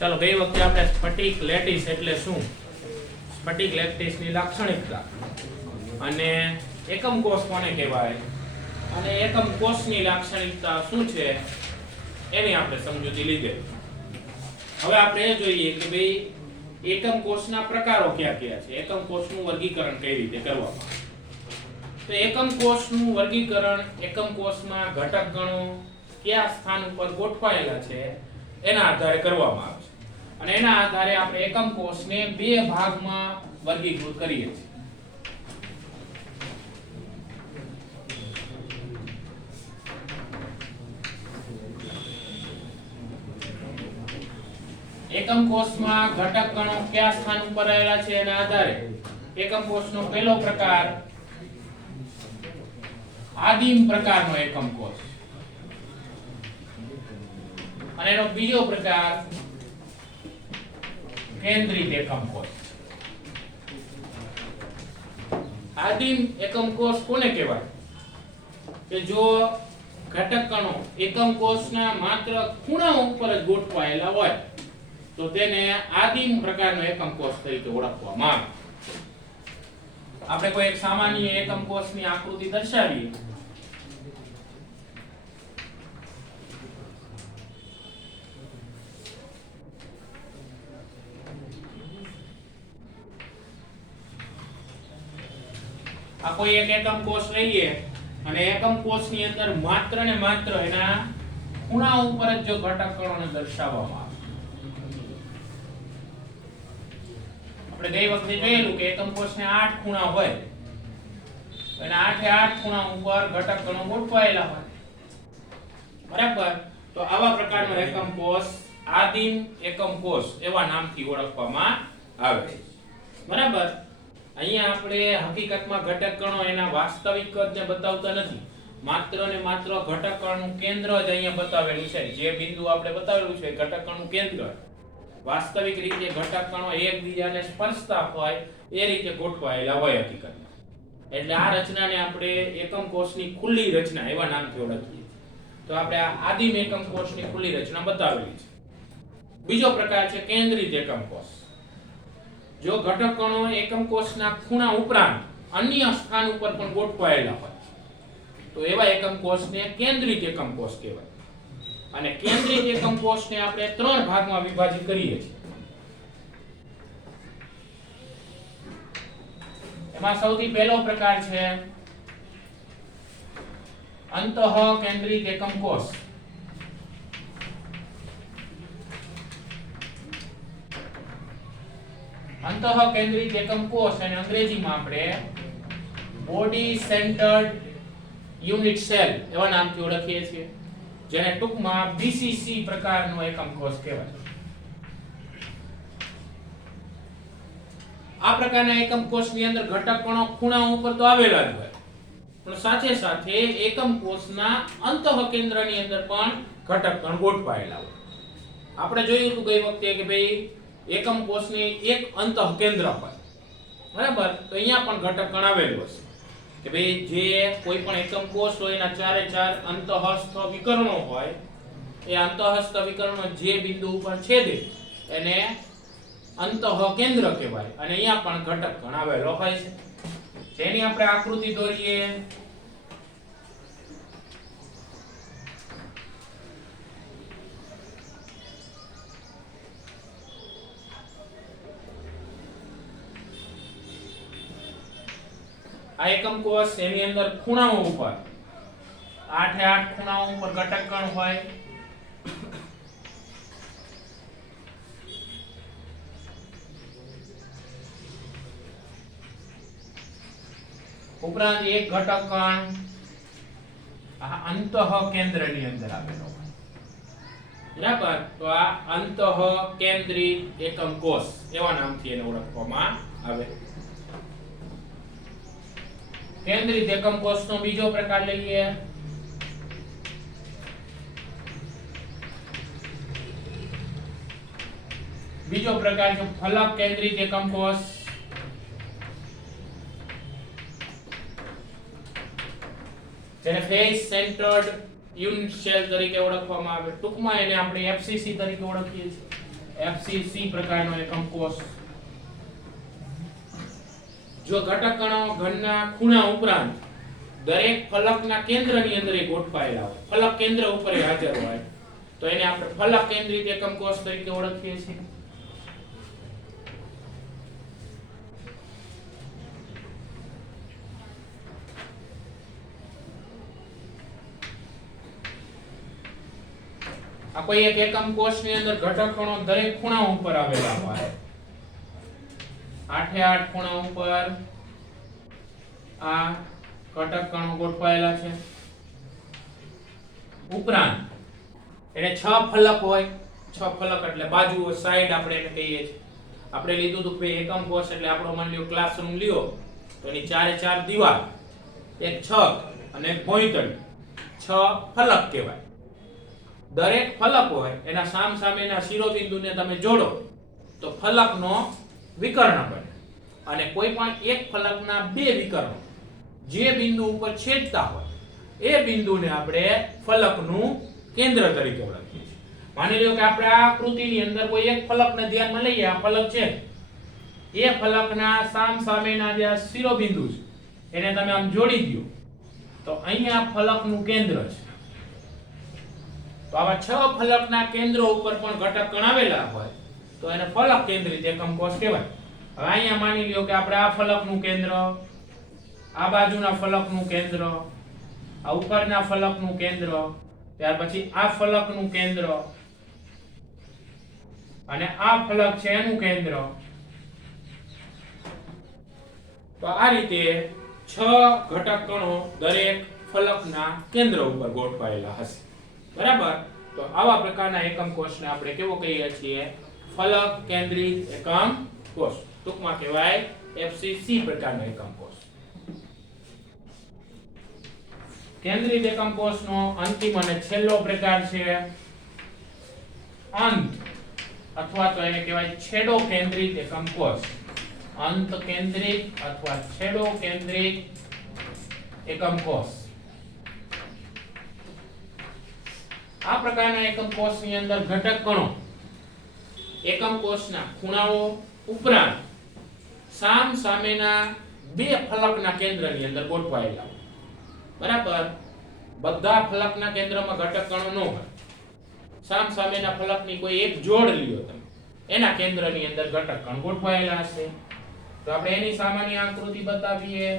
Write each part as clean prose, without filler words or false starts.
ચાલો ગઈ વખતે આપણે સ્ફટિક લેટિસ એટલે શું, સ્ફટિક લેટિસની લાક્ષણિકતા અને એકમ કોષ કોને કહેવાય અને એકમ કોષની લાક્ષણિકતા શું છે એની આપણે સમજૂતી લીધી. હવે આપણે એ જોઈએ કે ભાઈ એકમ કોષના પ્રકારો કયા કયા છે, એકમ કોષનું વર્ગીકરણ કઈ રીતે કરવામાં આવે. તો એકમ કોષનું વર્ગીકરણ એકમ કોષમાં ઘટક ગણો કયા સ્થાન ઉપર ગોઠવાયેલા છે એના આધારે કરવામાં આવે છે અને એના આધારે આપણે એકમ કોષને બે ભાગમાં વર્ગીકૃત કરીએ છીએ. એકમ કોષમાં ઘટક કણો કયા સ્થાન ઉપર આવેલા છે એના આધારે એકમ કોષનો પહેલો પ્રકાર આદિમ પ્રકારનો એકમ કોષ અને એનો બીજો પ્રકાર કેન્દ્રિત એકમ કોષ. આદિમ એકમ કોષ કોને કહેવાય કે જો ઘટક કણો એકમ કોષના માત્ર ખૂણા ઉપર જ ગોઠવાયેલા હોય તો તેને આદિમ પ્રકારનો એકમ કોષ તરીકે ઓળખવામાં આવે. આપણે કોઈ એક સામાન્ય એકમ કોષની આકૃતિ દર્શાવીએ. આ કોઈ એક એકમ કોષ લઈએ અને એકમ કોષની અંદર માત્ર ને માત્ર એના ખૂણા ઉપર જ જો ઘટક કણોને દર્શાવવામાં આવે. આપણે ગઈ વખતે જોયેલું કે એકમ કોષને 8 ખૂણા હોય અને 8 ખૂણા ઉપર ઘટક કણો ગોઠવાયેલા હોય, બરાબર. તો આવા પ્રકારનો એકમ કોષ આદિમ એકમ કોષ એવા નામથી ઓળખવામાં આવે છે, બરાબર. અહીંયા આપણે હકીકતમાં ઘટક કણો એના વાસ્તવિક કદને બતાવતા નથી, માત્ર ને માત્ર ઘટક કણનું કેન્દ્ર જ અહીંયા બતાવેલું છે. જે બિંદુ આપણે બતાવેલું છે ઘટક કણનું કેન્દ્ર, વાસ્તવિક રીતે ઘટક કણો એકબીજાને સ્પર્શતા હોય એ રીતે ગોઠવાયેલા હોય હકીકતમાં. એટલે આ રચનાને આપણે એકમ કોષની ખુલ્લી રચના એવા નામથી ઓળખીએ. તો આપણે આ આદિમ એકમ કોષની ખુલ્લી રચના બતાવેલી છે. બીજો પ્રકાર છે કેન્દ્રિત એકમ કોષ. જો ઘટક કણો એકમ કોષના ખૂણા ઉપરાંત અન્ય સ્થાન ઉપર પણ ગોઠવાયેલા હોય તો એવા એકમ કોષને કેન્દ્રિત એકમ કોષ કહેવાય. અને કેન્દ્રિત એકમ કોષને આપણે 3 ભાગમાં વિભાજિત કરીએ છીએ. એમાં સૌથી પહેલો પ્રકાર છે અંતઃ કેન્દ્રિત એકમ કોષ. અંતઃ કેન્દ્રિત એકમ કોષ અને અંગ્રેજીમાં આપણે બોડી સેન્ટર્ડ યુનિટ સેલ એવા નામથી ઓળખીએ છીએ, જેને ટૂંકમાં બીસીસી પ્રકારનો એકમ કોષ કહેવાય. આ પ્રકારના એકમ કોષની અંદર ઘટક કણો ખૂણા ઉપર તો આવેલા જ હોય, પણ સાથે સાથે એકમ કોષના અંતઃ કેન્દ્રની અંદર પણ ઘટક કણ ગોઠવાયેલા હોય. આપણે જોયું હતું ગઈ વખતે કે ભાઈ એકમ કોષની એક અંતઃ કેન્દ્ર હોય, બરાબર. તો અહીંયા પણ ઘટક કણ આવેલું હશે કે ભાઈ જે કોઈ પણ એકમ કોષ હોય એના ચારે ચાર અંતઃસ્થ વિકર્ણો હોય, એ અંતઃસ્થ વિકર્ણો જે બિંદુ ઉપર છેદે એને અંતઃ કેન્દ્ર કહેવાય. અને અહીંયા પણ ઘટક કણ આવેલો હોય છે, જેની આપણે આકૃતિ દોરીએ. આ એકમ કોષ એની અંદર ખૂણાઓ ઉપર 8 ખૂણાઓ ઉપર ઘટક કણ હોય. ઉપરાંત એક ઘટક કણ આ અંતઃ કેન્દ્રની અંદર આવેલો હોય, બરાબર. તો આ અંતઃ કેન્દ્રિત એકમ કોષ એવા નામથી એને ઓળખવામાં આવે. કેન્દ્રિત એકમ કોષનો બીજો પ્રકાર લઈએ. બીજો પ્રકાર છે ફલક કેન્દ્રિત એકમ કોષ. જેને ફેસ સેન્ટર્ડ યુનિટ સેલ તરીકે ઓળખવામાં આવે, ટૂંકમાં એને આપણે એફસીસી તરીકે ઓળખીએ છીએ. FCC પ્રકારનો એકમ કોષ. જો ઘટક કણો ઘનના ખૂણા ઉપરાંત દરેક ફલકના કેન્દ્રની અંદર ગોઠવાયેલા હોય, ફલક કેન્દ્ર ઉપર હાજર હોય, તો એને આપણે ફલક કેન્દ્રિત એકમ કોષ તરીકે ઓળખીએ છીએ. આ કોઈ એક એકમ કોષની અંદર ઘટક કણો દરેક ખૂણા ઉપર આવેલા હોય, 8 ખૂણા ઉપર આ ઘટક કણો ગોઠવાયેલા છે. ઉપરાંત એને 6 ફલક હોય, 6 ફલક એટલે બાજુઓ, સાઈડ આપણે એને કહીએ છીએ. આપણે લીધું તો ભાઈ એકમ કોષ એટલે આપણો માની લ્યો ક્લાસરૂમ લ્યો તો એની ચારે ચાર દીવાલ, એક છત અને એક ભોંયતળ, 6 ફલક કહેવાય. દરેક ફલક હોય એના સામ સામેના શિરોબિંદુને તમે જોડો તો ફલકનો વિકર્ણ બને. અને કોઈ પણ એક ફલકના બે વિકર્ણો જે બિંદુ ઉપર છેદતા હોય એ બિંદુને આપણે ફલકનું કેન્દ્ર તરીકે ઓળખીએ છીએ. માની લો કે આપણે આ આકૃતિની અંદર કોઈ એક ફલકને ધ્યાનમાં લઈએ, આ ફલક છે, એ ફલકના સામ સામેના જે શિરોબિંદુ છે એને તમે આમ જોડી દો તો અહીંયા ફલકનું કેન્દ્ર છે. તો આવા 6 ફલકના કેન્દ્રો ઉપર પણ ઘટક કણ આવેલા હોય તો એને ફલક કેન્દ્રિત એકમ કોષ કહેવાય. હવે અહીંયા માની લ્યો કે આપણે આ ફલકનું કેન્દ્ર, આ બાજુના ફલકનું કેન્દ્ર, આ ઉપરના ફલકનું કેન્દ્ર, ત્યાર પછી આ ફલકનું કેન્દ્ર અને આ ફલક છે એનું કેન્દ્ર. તો આ રીતે 6 ઘટક કણો દરેક ફલકના કેન્દ્ર ઉપર ગોઠવાયેલા હશે. બરાબર. તો આવા પ્રકારના એકમ કોષને આપણે કેવો કહીએ છીએ? ફલક કેન્દ્રિત એકમ કોષ, ટૂંકમાં કહેવાય FCC પ્રકારનો એકમ કોષ. કેન્દ્રિત એકમ કોષનો અંતિમ અને છેલ્લો પ્રકાર છે અંત અથવા તો એને કહેવાય છેડો કેન્દ્રિત એકમ કોષ. અંત કેન્દ્રિત અથવા છેડો કેન્દ્રિત એકમ કોષ. આ પ્રકારના એકમ કોષની અંદર ઘટક કણો એકમ કોષના ખૂણાઓ ઉપરાંત સામ સામેના બે ફલકના કેન્દ્રની અંદર ગોઠવાયેલા હોય. બરાબર. બધા ફલકના કેન્દ્રમાં ઘટક કણો ન હોય. સામ સામેના ફલકની કોઈ એક જોડ લ્યો તમે, એના કેન્દ્રની અંદર ઘટક કણ ગોઠવાયેલા હશે. તો આપણે એની સામાન્ય આકૃતિ બતાવીએ.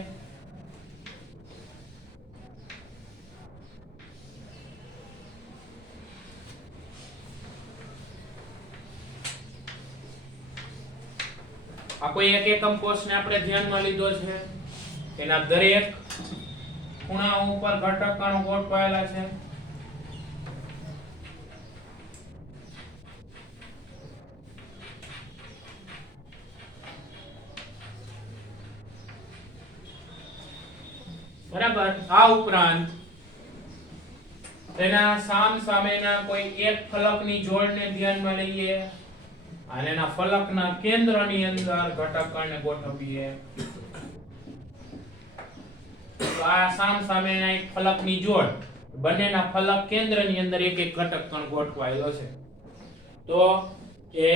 આ કોઈ એક એકમ કોષને આપણે ધ્યાનમાં લીધો છે. એના દરેક ખૂણા ઉપર ઘટક કણો ગોઠવાયેલા છે. બરાબર. આ ઉપરાંત તેના સામ સામેના કોઈ એક ફલકની જોડને ધ્યાનમાં લઈએ અને એના ફલકના કેન્દ્રની અંદર ઘટક કણને ગોઠવીએ. તો આ સામ સામેના એક ફલકની જોડ, બંનેના ફલક કેન્દ્રની અંદર એક એક ઘટક કણ ગોઠવાયેલો છે. તો એ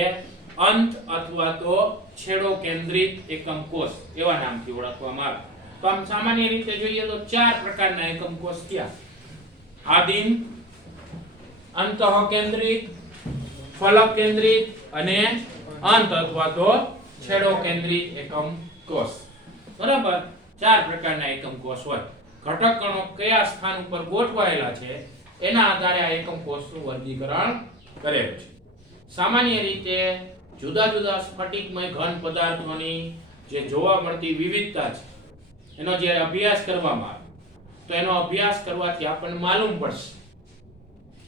અંત અથવા તો છેડો કેન્દ્રિત એકમ કોષ એવા નામથી ઓળખવામાં આવે. તો આમ સામાન્ય રીતે જોઈએ તો 4 પ્રકારના એકમ કોષ કયા? આદિમ, અંતઃ કેન્દ્રિત, ફલક કેન્દ્રિત અને અંત અથવા તો છેડો કેન્દ્રિત એકમ કોષ. બરાબર. 4 પ્રકારના એકમ કોષ હોય. ઘટક કણો કયા સ્થાન ઉપર ગોઠવાયેલા છે એના આધારે આ એકમ કોષનું વર્ગીકરણ કરેલું છે. સામાન્ય રીતે જુદા જુદા સ્ફટિકમય ઘન પદાર્થોની જે જોવા મળતી વિવિધતા છે એનો જે અભ્યાસ કરવામાં આવે તો એનો અભ્યાસ કરવાથી આપણને માલુમ પડશે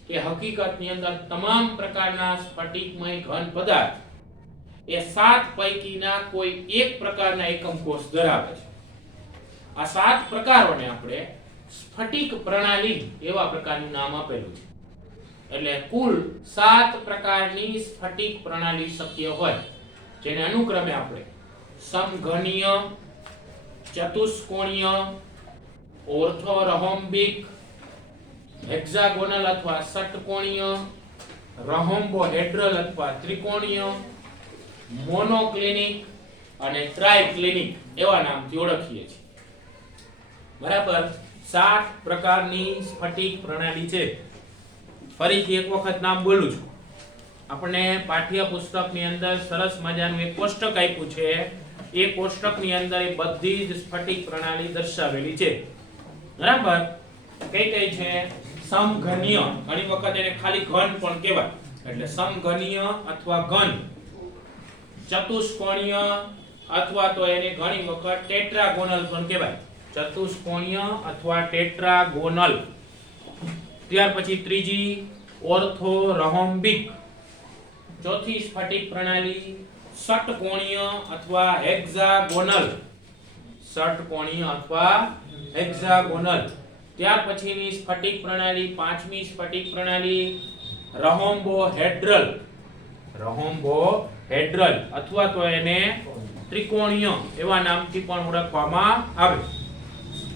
કે હકીકતની અંદર તમામ પ્રકારના સ્ફટિકમય ઘન પદાર્થ એ 7 પૈકીના કોઈ એક પ્રકારના એકમ કોષ ધરાવે છે. આ 7 પ્રકારોને આપણે સ્ફટિક પ્રણાલી એવા પ્રકારનું નામ આપેલું છે. એટલે કુલ 7 પ્રકારની સ્ફટિક પ્રણાલી શક્ય હોય, જેને અનુક્રમે આપણે સમઘનીય, ચતુષ્કોણીય, ઓર્થોરોમ્બિક, હેક્સાગોનલ અથવા ષટકોણીય, રહોમ્બોહેડ્રલ અથવા ત્રિકોણીય, મોનોક્લિનિક અને ટ્રાયક્લિનિક એવા નામથી ઓળખીએ છીએ. બરાબર. 7 પ્રકારની સ્ફટિક પ્રણાલી છે. ફરીથી એક વખત નામ બોલું છું. આપણે પાઠ્યપુસ્તકની અંદર સરસ મજાનું એક કોષ્ટક આપ્યું છે. એ કોષ્ટકની અંદર એ બધી જ સ્ફટિક પ્રણાલી દર્શાવેલી છે. બરાબર. કઈ કઈ છે? સમઘનીય, ઘણી વખત એને ખાલી ઘન પણ કહેવાય, એટલે સમઘનીય અથવા ઘન. ચતુષ્કોણીય અથવા તો એને ઘણી વખત ટેટ્રાગોનલ પણ કહેવાય. ચતુષ્કોણીય અથવા ટેટ્રાગોનલ. ત્યાર પછી ત્રીજી ઓર્થોરોમ્બિક. ચોથી સ્ફટિક પ્રણાલી ષટકોણીય અથવા હેક્સાગોનલ. ષટકોણીય અથવા હેક્સાગોનલ. ત્યાર પછીની સ્ફટિક પ્રણાલી, પાંચમી સ્ફટિક પ્રણાલી રહોમ્બોહેડ્રલ. રહોમ્બોહેડ્રલ અથવા તો એને ત્રિકોણીય એવા નામથી પણ ઓળખવામાં આવે.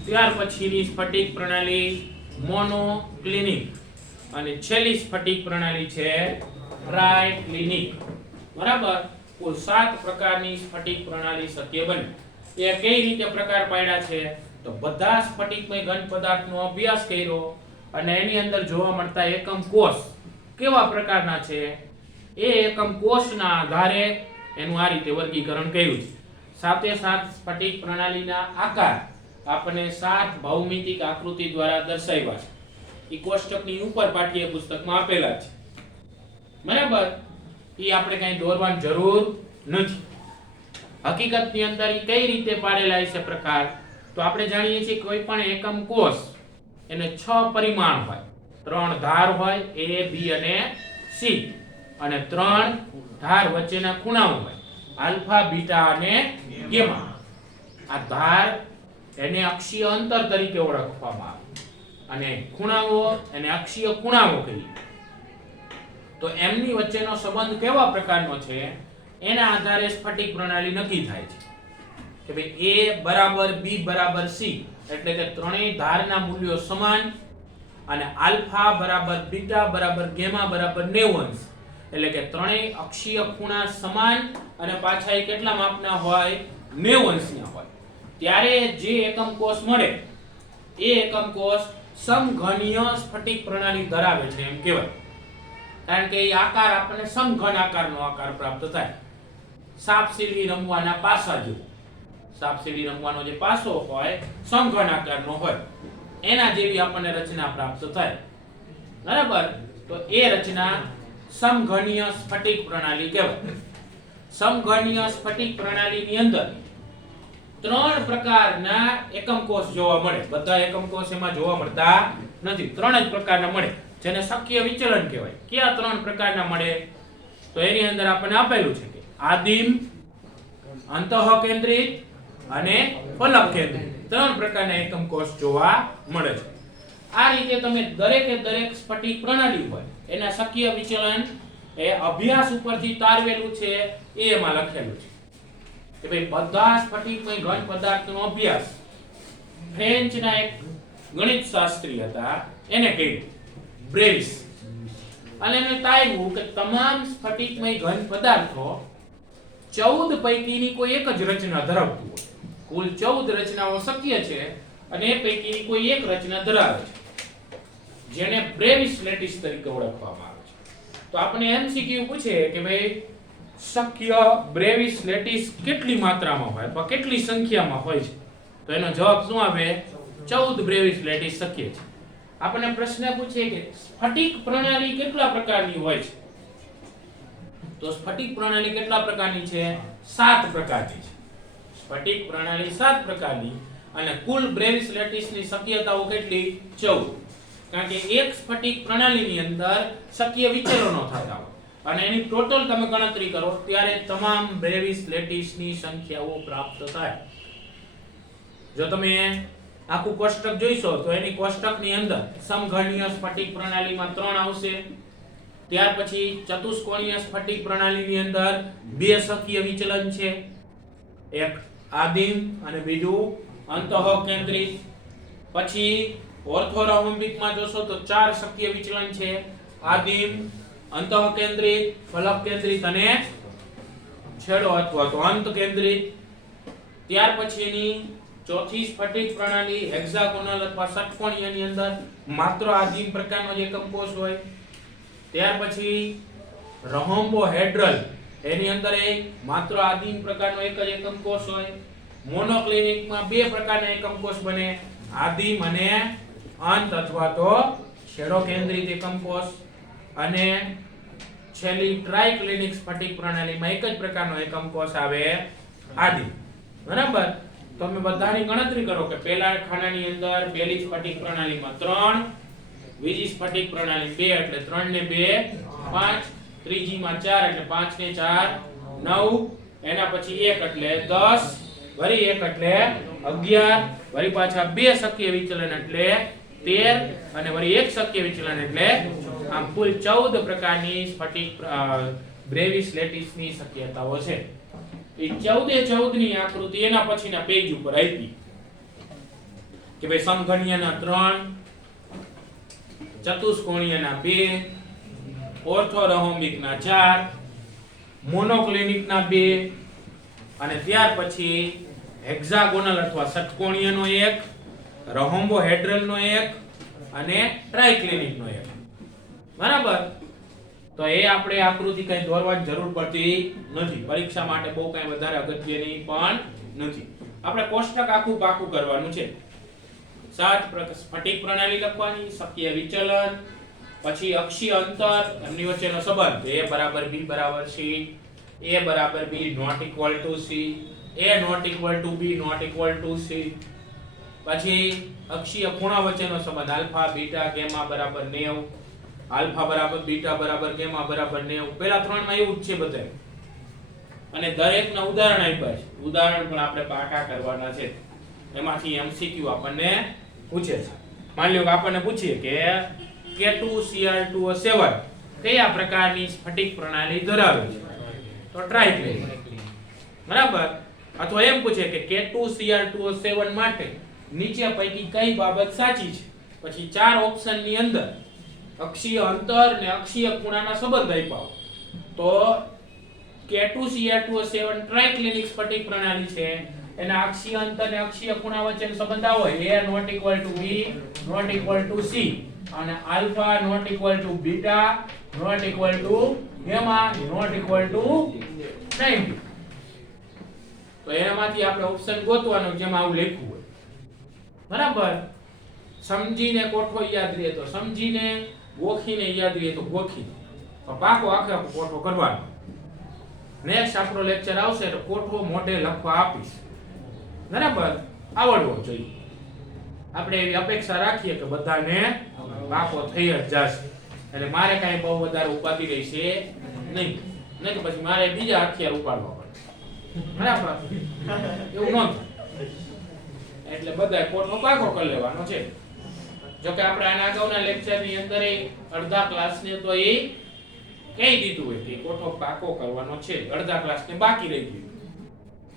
ત્યાર પછીની સ્ફટિક પ્રણાલી મોનોક્લિનિક અને છેલ્લી સ્ફટિક પ્રણાલી છે ટ્રાયક્લિનિક. બરાબર. કુલ 7 પ્રકારની સ્ફટિક પ્રણાલી શક્ય બને. એ કઈ રીતે પ્રકાર પાડ્યા છે? તો બધા સ્ફટિકમય ઘન પદાર્થનો અભ્યાસ કર્યો અને એની અંદર જોવા મળતા એકમ કોષ કેવા પ્રકારના છે એ એકમ કોષના આધારે એનું આ રીતે વર્ગીકરણ કર્યું છે. સાથે સાથ સ્ફટિક પ્રણાલીના આકાર આપણે 7 ભૌમિતિક આકૃતિ દ્વારા દર્શાવ્યા છે. એ કોષ્ટકની ઉપર પાઠ્યપુસ્તકમાં આપેલા છે. બરાબર. એ આપણે કઈ દોરવાની જરૂર નથી. હકીકતની અંદર એ કઈ રીતે પાડેલા છે પ્રકાર? તો આપણે જાણીએ છીએ કોઈ પણ એકમ કોષ એને 6 પરિમાણ હોય, 3 ધાર હોય A, B અને C, અને 3 ધાર વચ્ચેના ખૂણાઓ હોય આલ્ફા, બીટા અને ગામા. આ ધાર એને અક્ષીય અંતર તરીકે ઓળખવામાં આવે અને ખૂણાઓ એને અક્ષીય ખૂણાઓ કહીએ. તો એમની વચ્ચેનો સંબંધ કેવા પ્રકારનો છે એના આધારે સ્ફટિક પ્રણાલી નક્કી થાય છે કે ભાઈ A બરાબર B બરાબર C, એટલે કે ત્રણેય ધારના મૂલ્યો સમાન, અને આલ્ફા બરાબર બીટા બરાબર ગામા બરાબર 90°, એટલે કે ત્રણેય અક્ષીય ખૂણા સમાન અને પાછા એ કેટલા માપના હોય? 90° ના હોય. ત્યારે જે એકમ કોષ મળે એ એકમ કોષ સમઘનીય સ્ફટિક પ્રણાલી ધરાવે છે એમ કહેવાય. કારણ કે એ આકાર આપણને સમઘન આકારનો આકાર પ્રાપ્ત થાય. સાપસીડી રમવાના પાસા જેવો. સાપસીડી રમવાનો જે પાસો હોય સમઘન આકારનો હોય, એના જેવી આપણને રચના પ્રાપ્ત થાય. બરાબર. તો એ રચના સમઘનીય સ્ફટિક પ્રણાલી કહેવાય. સમઘનીય સ્ફટિક પ્રણાલીની અંદર 3 પ્રકારના એકમ કોષ જોવા મળે. બધા એકમ કોષ એમાં જોવા મળતા નથી. 3 જ પ્રકારના મળે જેને શક્ય વિચલન કહેવાય. કયા 3 પ્રકારના મળે? તો એની અંદર આપણને આપેલું છે કે આદિમ, અંતઃકેન્દ્રિત અને ફલક કેન્દ્રિત 3 પ્રકારના એકમ કોષ જોવા મળે છે. આ રીતે તમે દરેકે દરેક સ્ફટિક પ્રણાલી હોય એના શક્ય વિચલન એ અભ્યાસ ઉપરથી તારવેલું છે. એમાં લખેલું છે કે ભાઈ બધા સ્ફટિકમય ઘન પદાર્થનો અભ્યાસ ફ્રેન્ચના એક ગણિત શાસ્ત્રી હતા, એને કહ્યું બ્રેવિસ, અને એને તાવ્યું કે તમામ સ્ફટિકમય ઘન પદાર્થો 14 પૈકીની કોઈ એક જ રચના ધરાવતું હોય. કુલ 14 રચનાઓ શક્ય છે અને એ પૈકીની કોઈ એક રચના ધરાવે છે, જેને બ્રેવિસ લેટિસ તરીકે ઓળખવામાં આવે છે. તો આપણે એમસીક્યુ પૂછે કે ભાઈ શક્ય બ્રેવિસ લેટિસ કેટલી માત્રામાં હોય અથવા કેટલી સંખ્યામાં હોય છે? તો એનો જવાબ શું આવે? 14 બ્રેવિસ લેટિસ શક્ય છે. આપણને પ્રશ્ન પૂછે કે સ્ફટિક પ્રણાલી કેટલા પ્રકારની હોય છે? તો સ્ફટિક પ્રણાલી કેટલા પ્રકારની છે? 7 પ્રકારની છે. સ્ફટિક પ્રણાલી 7 પ્રકારની અને કુલ બ્રેવિસ લેટિસની શક્યતાઓ કેટલી? 14. કારણ કે એક સ્ફટિક પ્રણાલીની અંદર શક્ય વિચલનો થતા હોય અને એની ટોટલ તમે ગણતરી કરો ત્યારે તમામ બ્રેવિસ લેટિસની સંખ્યાઓ પ્રાપ્ત થાય. જો તમે આખું કોષ્ટક જોઈશો તો એની કોષ્ટકની અંદર સમઘનીય સ્ફટિક પ્રણાલીમાં 3 આવશે. ત્યાર પછી ચતુષ્કોણીય સ્ફટિક પ્રણાલીની અંદર 2 શક્ય વિચલન છે, એક આદિમ અને બીજું અંતઃકેન્દ્રિત. પછી ઓર્થોરોમ્બિકમાં જોશો તો 4 શક્ય વિચલન છે, આદિમ, અંતઃકેન્દ્રિત, ફલક કેન્દ્રિત અને છેડો અથવા તો અંત કેન્દ્રિત. ત્યાર પછીની ચોથી સ્ફટિક પ્રણાલી હેક્સાગોનલ અથવા ષટકોણીયની અંદર માત્ર આદિમ પ્રકારનો જ એકમ કોષ હોય. ત્યાર પછી રહોમ્બોહેડ્રલ, એની અંદર માત્ર આદિમ પ્રકારનો એક જ એકમ કોષ હોય. મોનોક્લિનિકમાં બે પ્રકારના એકમ કોષ બને, આદિમ અને અંત અથવા તો છેડો કેન્દ્રિત એકમ કોષ. અને છેલ્લી ટ્રાઇક્લિનિક સ્ફટિક પ્રણાલીમાં એક જ પ્રકારનો એકમ કોષ આવે, આદિમ. બરાબર. તો અમે બધાની ગણતરી કરો કે પહેલા ખાનાની અંદર પહેલી સ્ફટિક પ્રણાલીમાં 3, બીજી સ્ફટિક પ્રણાલી 2 એટલે 3 ને 2 5, ત્રીજીમાં 4 એટલે 5 ને 4 9, એના પછી 1 એટલે 10, વળી 1 એટલે 11, વળી પાછા 2 શક્ય વિચલન એટલે 13 અને વળી 1 શક્ય વિચલન એટલે આમ કુલ 14 પ્રકારની સ્ફટિક બ્રેવિસ લેટિસની શક્યતાઓ છે. એ 14 ની આકૃતિ એના પછીના પેજ ઉપર આપી કે ભાઈ સમઘનીયના 3, ચતુષ્કોણીયના 2, ઓર્થોરહોમ્બિકના 4, મોનોક્લિનિકના 2 અને ત્યાર પછી હેક્સાગોનલ અથવા ષટકોણીયનો 1, રહોમ્બોહેડ્રલનો 1 અને ટ્રાઇક્લિનિકનો 1. બરાબર. તો એ આપણે આકૃતિ કઈ દોરવાની જરૂર પડતી નથી, પરીક્ષા માટે બહુ કઈ વધારે અગત્યની પણ નથી. આપણે કોષ્ટક આખું પાકું કરવાનું છે. 7 સ્ફટિક પ્રણાલી લખવાની, શક્ય વિચલન, પછી અક્ષીય અંતર, એમની વચ્ચેનો સંબંધ a બરાબર b બરાબર c, a બરાબર b not equal to c, a not equal to b not equal to c. પછી અક્ષીય ખૂણા વચ્ચેનો સંબંધ આલ્ફા બીટા ગામા બરાબર 90, આલ્ફા બરાબર બીટા બરાબર ગામા બરાબર 90. પહેલા ત્રણમાં એવું જ છે બધાય. અને દરેકના ઉદાહરણ આપ્યા છે. ઉદાહરણ પણ આપણે પાકા કરવાના છે. એમાંથી MCQ આપણને પૂછે છે. માની લો કે આપણને પૂછીએ કે K2Cr2O7 કયા પ્રકારની સ્ફટિક પ્રણાલી ધરાવે છે, તો ટ્રાઇક્લિનિક. બરાબર. અથવા એમ પૂછે કે K2Cr2O7 માટે નીચે પૈકી કઈ બાબત સાચી છે, પછી 4 ઓપ્શનની અંદર અક્ષીય અંતર ને અક્ષીય ખૂણાના સંબંધ આપ્યા, તો K2Cr2O7 ટ્રાઇક્લિનિક સ્ફટિક પ્રણાલી છે, એના અક્ષીય અંતર અને અક્ષીય ખૂણા વચ્ચેનો સંબંધ આવો a not equal to b not equal to c અને alpha not equal to beta not equal to gamma not equal to 90. તો એમાંથી આપણે ઓપ્શન ગોતવાનો જેમાં આવું લખ્યું હોય. બરાબર. સમજીને કોઠો યાદ રહે તો સમજીને, ગોખીને યાદ રહે તો ગોખીને. તો પાકો આખો કોઠો કરવાનો. નેક્સ્ટ આપણો લેક્ચર આવશે તો કોઠો મોઢે લખવા આપીશ. બરાબર. આવડવો જોઈએ. આપણે એવી અપેક્ષા રાખીએ કે બધાને પાકો થઈ જ જશે. એટલે મારે કાંઈ બહુ વધારે ઉપાધિ રહેશે નહીં. નહીં તો પછી મારે બીજા હથિયાર ઉપાડવા પડે. બરાબર. એવું ન થાય. એટલે બધાય કોઠો પાકો કરી લેવાનો છે. જો કે આપણે આના અગાઉના લેક્ચરની અંદર અડધા ક્લાસને તો એ કહી દીધું હોય કે કોઠો પાકો કરવાનો છે, અડધા ક્લાસને બાકી રહી ગયું.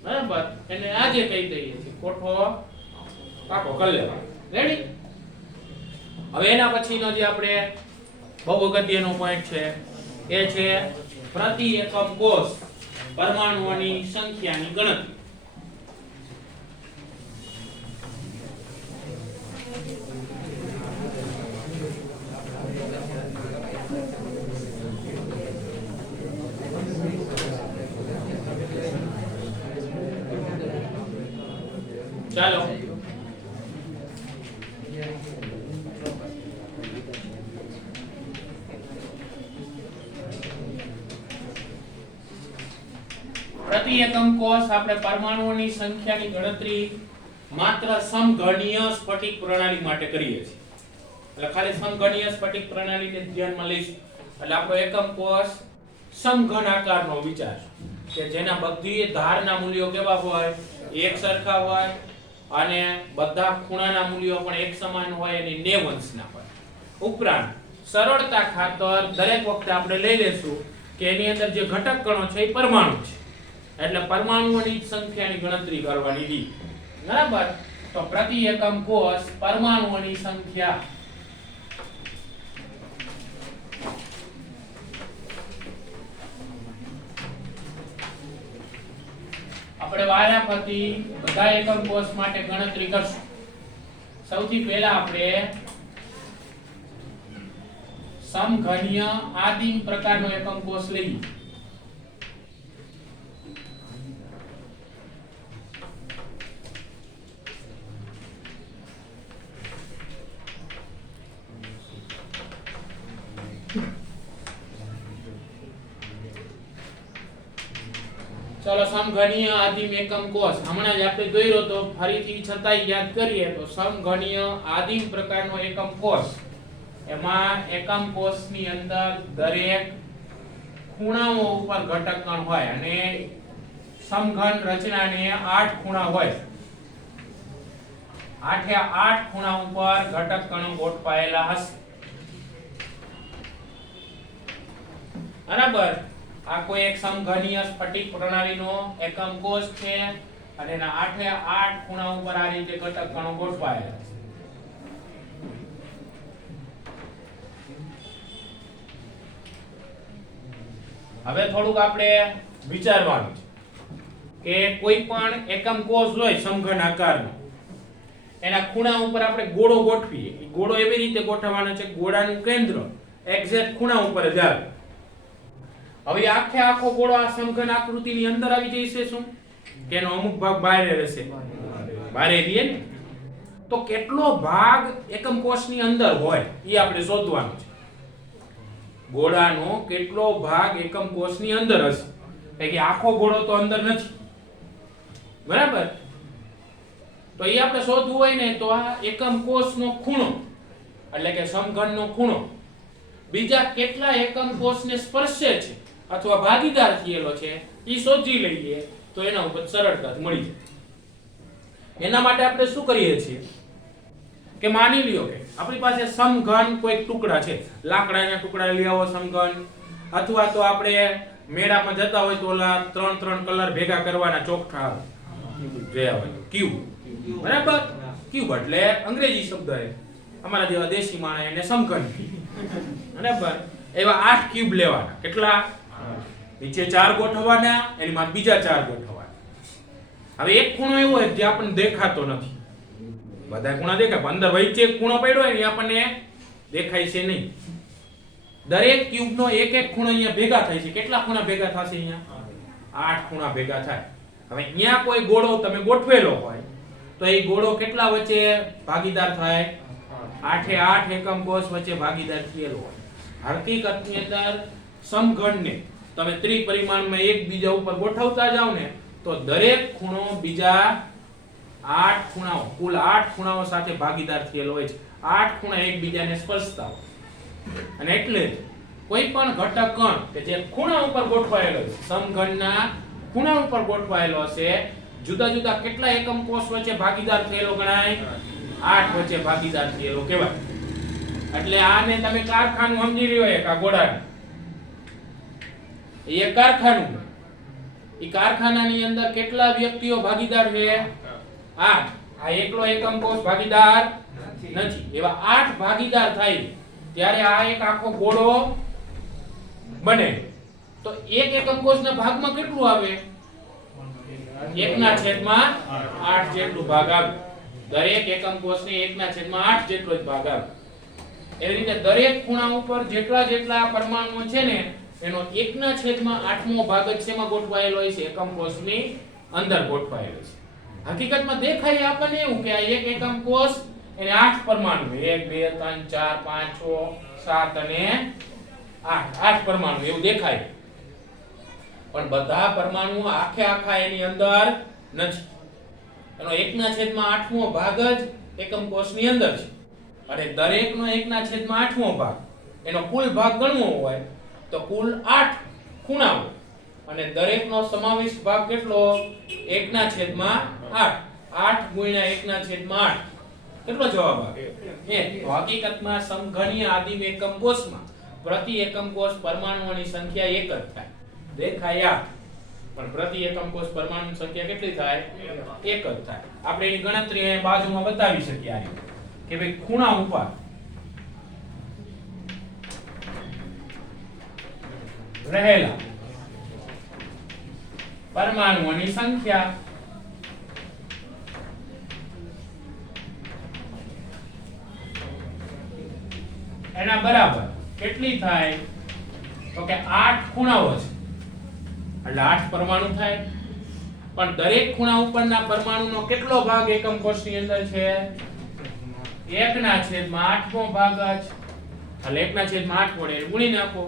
બરાબર. એને આજે કહી દઈએ છીએ કોઠો પાકો કરી લેવાનો. રેડી? હવે એના પછીનો જે આપણે બહુ અગત્યનો પોઈન્ટ છે એ છે પ્રતિ એકમ કોષ પરમાણુઓની સંખ્યાની ગણતરી. ચાલો પ્રતિ એકમ કોષ આપણે પરમાણુઓની સંખ્યાની ગણતરી માત્ર સમઘનીય સ્ફટિક પ્રણાલી માટે કરીએ છીએ. એટલે ખાલી સમઘનીય સ્ફટિક પ્રણાલીને ધ્યાનમાં લઈશું. એટલે આપણો એકમ કોષ સમઘન આકારનો વિચાર કે જેના બધી ધારના મૂલ્યો કેવા હોય, એક સરખા હોય અને બધા ખૂણાના મૂલ્યો પણ એક સમાન હોય અને 90 અંશના હોય. ઉપરાંત સરળતા ખાતર દરેક વખતે આપણે લઈ લેશું કે એની અંદર જે ઘટક કણો છે એ પરમાણુ છે. એટલે પરમાણુઓની સંખ્યાની ગણતરી કરવાની રીત. બરાબર. તો પ્રતિ એકમ કોષ પરમાણુઓની સંખ્યા આપણે વારાફરતી બધા એકમ કોષ માટે ગણતરી કરશું. સૌથી પહેલા આપણે સમઘનીય આદિમ પ્રકારનો એકમ કોષ લઈએ. चलो समघनीय आदिम एकम कोष हमणा ज आपणे દોર્યો તો ફરીથી છતાંય યાદ કરીએ તો સમઘનીય આદિમ પ્રકારનો એકમ કોષ એમાં એકમ કોષની અંદર દરેક ખૂણાઓ ઉપર ઘટક કણ હોય અને સમઘન રચનાને 8 ખૂણા હોય. 8 એ 8 ખૂણા ઉપર ઘટક કણો ગોઠવાયેલા હશે. બરાબર. આ કોઈ એક સમઘનીય સ્ફટિક પ્રણાલીનો એકમ કોષ છે અને એના 8 એ 8 ખૂણા ઉપર આ રીતે ઘટક કણો ગોઠવાયેલા છે. હવે થોડુંક આપણે વિચારવાનું છે કે કોઈ પણ એકમ કોષ હોય સમઘન આકારનો એના ખૂણા ઉપર આપણે ગોળો ગોઠવીએ. એ ગોળો એવી રીતે ગોઠવવાનો છે ગોળાનું કેન્દ્ર એક્ઝેક્ટ ખૂણા ઉપર જ આવે. હવે આખે આખો ગોળો આ સમઘન આકૃતિની અંદર આવી જશે શું કે એનો અમુક ભાગ બહાર રહેશે. બહાર રહીએ ને તો કેટલો ભાગ એકમ કોષની અંદર હોય એ આપણે શોધવાનું છે. ગોળાનો કેટલો ભાગ એકમ કોષની અંદર હશે એટલે કે આખો ગોળો તો અંદર નથી. બરાબર. તો એ આપણે શોધવું હોય ને તો આ એકમ કોષનો ખૂણો એટલે કે સમઘનનો ખૂણો બીજા કેટલા એકમ કોષને સ્પર્શે છે અથવા ભાગીદાર થયેલો છે એ શોધી લઈએ તો એના ઉપર સરળતાથી મળી જાય. એના માટે આપણે શું કરીએ છીએ કે માની લ્યો કે આપણી પાસે સમઘન કોઈ ટુકડા છે, લાકડાના ટુકડા લઈ આવો સમઘન, અથવા તો આપણે મેળામાં જતા હોય તો ઓલા 3 કલર ભેગા કરવાના ચોકઠા જે આવે ક્યુબ. બરાબર. ક્યુબ એટલે અંગ્રેજી શબ્દ છે, અમારા જેવા દેશી માણસ એને સમઘન. બરાબર. એવા 8 ક્યુબ લેવાના. કેટલા? નીચે 4 ગોઠવવાના, એની માં બીજા 4 ગોઠવવાના. હવે એક ખૂણો એવો હોય જે આપણને દેખાતો નથી. બધા ખૂણા દેખાય પણ અંદર વચ્ચે એક ખૂણો પડ્યો હોય ને આપણને દેખાય છે નહીં. દરેક ક્યુબનો એક એક ખૂણો અહીંયા ભેગા થાય છે. કેટલા ખૂણા ભેગા થશે? અહીંયા 8 ખૂણા ભેગા થાય. હવે અહીંયા કોઈ ગોળો તમે ગોઠવેલો હોય તો એ ગોળો કેટલા વચ્ચે ભાગીદાર થાય? 8 એ 8 એકમ કોષ વચ્ચે ભાગીદાર થયેલો હોય. હકીકતની અંદર સમઘનને તમે ત્રિપરિમાણમાં એકબીજા ઉપર ગોઠવતા જાવ ને તો દરેક ખૂણો બીજા 8 ખૂણાઓ કુલ 8 ખૂણાઓ સાથે ભાગીદાર થયેલો હોય છે. 8 ખૂણા એકબીજાને સ્પર્શતા હોય. અને એટલે કોઈ પણ ઘટક કણ કે જે ખૂણા ઉપર ગોઠવાયેલો છે સમઘનના ખૂણા ઉપર ગોઠવાયેલો હશે જુદા જુદા કેટલા એકમ કોષ વચ્ચે ભાગીદાર થયેલો ગણાય? 8 વચ્ચે ભાગીદાર થયેલો કહેવાય. એટલે આને તમે કારખાનું સમજી લ્યો. એક આ ગોળાને એક કારખાનું. એ કારખાનાની અંદર કેટલા વ્યક્તિઓ ભાગીદાર છે? 8. આ એકલો એકમ કોષ ભાગીદાર નથી. એવા 8 ભાગીદાર થાય ત્યારે આ એક આખો ગોળો બને. તો એક એકમ કોષના ભાગમાં કેટલું આવે? 1/8 જેટલું ભાગ આવે. દરેક એકમ કોષને 1/8 જેટલો જ ભાગ આવે. એવી રીતે દરેક ખૂણા ઉપર જેટલા જેટલા પરમાણુઓ છે ને એનો 1/8મો ભાગ જ શેમાં ગોઠવાયેલો હોય છે? એકમ કોષની અંદર ગોઠવાયેલો છે. હકીકતમાં દેખાય આપણને એવું કે આ એક એકમ કોષ એને 8 પરમાણુ 1 2 3 4 5 6 7 અને 8 પરમાણુ એવું દેખાય. પણ બધા પરમાણુ આખે આખા એની અંદર નથી. એનો 1/8મો ભાગ જ એકમ કોષની અંદર છે. અને દરેકનો 1/8મો ભાગ એનો કુલ ભાગ ગણવો હોય તો કુલ 8 ખૂણા હોય અને દરેકનો સમાવિષ્ટ ભાગ કેટલો? 1/8. 8 ગુણ્યા 1/8 કેટલો જવાબ આવે? હકીકતમાં સમઘનીય આદિમ એકમ કોષમાં પ્રતિ એકમ કોષ પરમાણુઓની સંખ્યા 1 જ થાય. દેખાય પણ પ્રતિ એકમ કોષ પરમાણુની સંખ્યા કેટલી થાય? 1 જ થાય. આપણે એની ગણતરી અહીં બાજુમાં બતાવી શકીએ આ રીતે કે ભાઈ ખૂણા ઉપર રહેલા પરમાણુઓની સંખ્યા. એના બરાબર કેટલી થાય? તો કે 8 ખૂણાઓ છે એટલે 8 પરમાણુ થાય. પણ દરેક ખૂણા ઉપરના પરમાણુનો કેટલો ભાગ એકમ કોષની અંદર છે? 1/8મો ભાગ જ. એટલે 1/8 વડે ગુણી નાખો.